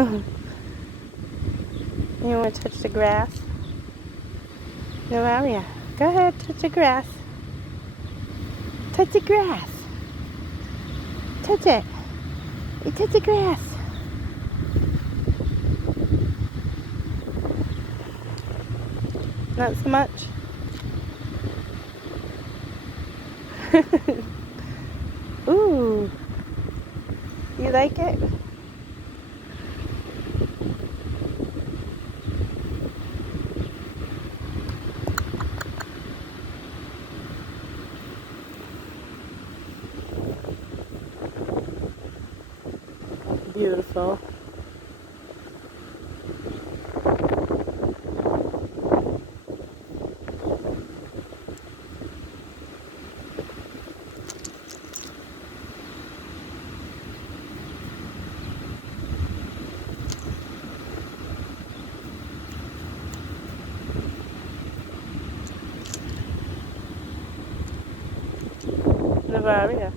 You want to touch the grass? Novaria, go ahead, touch the grass. Touch the grass. Touch it. You touch the grass. Not so much. Ooh. You like it? Beautiful. Novaria.